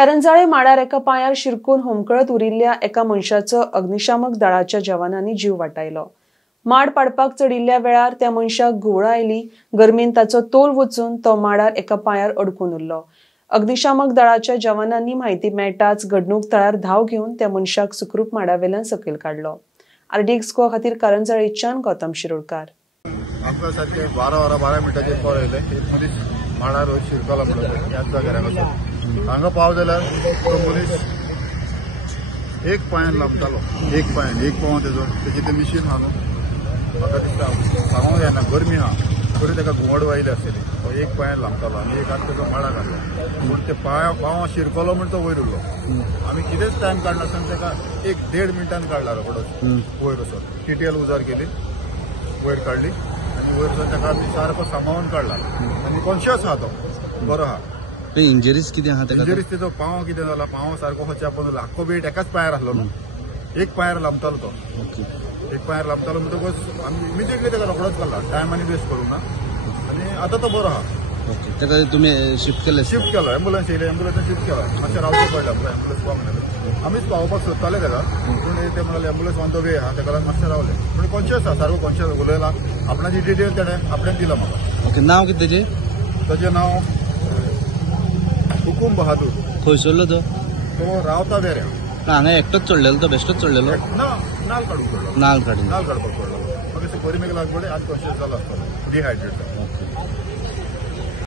करंजाळे माडार एका पांयार शिरकून होमकळत उरिल्ल्या एका मनशाचो अग्निशामक दळाच्या जवानांनी जीव वाटायलो। माड पाडपाक चडिल्ल्या वेळार त्या मनशाक घुंवळ आयली। गर्मेन ताचो तोल वचून तो माडार एका पांयार अडकून उरलो। अग्निशामक दळाच्या जवानांनी म्हायती मेळटाच घडणूक थळार धाव घेवन त्या मनशाक सुखरूप माडावेल्यान सकयल काडलो। RDX गोवा खातीर करंजाळेच्यान गौतम शिरोडकार। आमकां सारके 12 मिनटाचेर कॉल आयले एक मनीस माडार शिरकला म्हणून ह्याच जाग्यार वचून हांगा पाव जाल्यार तो मनीस एक पांयान लांबतालो। एक पाव तेजे ते मिशीन हा न्हू, म्हाका दिसता सांगूंक जायना, गरमी हा थोडी ताका घुंवड वायली आसतली। तो एक पांयान लांबतालो आनी एक हात तेजो माडाक घातलो, पूण ते पांव शिरकलो म्हण तो वयर उरलो। आमी कितेंच टायम काडला आसतना ताका 1-1.5 मिनटान काडला रोखडोच वयर वचून। TTL उजार केली, वयर काडली आनी वयर वचून ताका आमी सारको सांबाळून काडला आनी कॉन्शियस आहा तो, बरो आहा। इंजरीज कितें आहा ताका? इंजरीज तेजो पांव कितें जाला, पांव सारको खंयच्या पण आख्खो वेट एकाच पांयार आसलो न्हू, एक पांयार लांबतालो तो। एक पांयार लांबतालो म्हणटकच आमी इमिजिएटली ताका रोखडोच काडला, टायम आनी वेस्ट करूंक ना आनी आतां तो बरो आहा। ताका तुमी शिफ्ट केलो, एम्बुलन्स येयली, एम्बुलन्सान शिफ्ट केला। मातशें रावचें पडलें आमकां एम्बुलन्स पावंक ना, आमीच पावोवपाक सोदताले ताका, पूण ते म्हणाले एम्बुलन्स ऑन द वे आहा, ताका लागून मातशें रावलें। पूण कॉन्शियस आहा, सारको कॉन्शियस उलयला, आपणाची डिटेल ताणें आपणें दिला म्हाका। नांव कितें तेजें? ताचें नांव हुकूम बहादूर। खंयसरलो तो? तो रावता वेऱ्या। हांगा एकटोच चडलेलो तो, बेश्टोच चडलेलो? ना, नाल काडूंक पडलो। नाल काडपाक पडलो। म्हाका बरी मेक लागपडे आज कॉन्शियस जालो आसतलो, डिहायड्रेट जालो।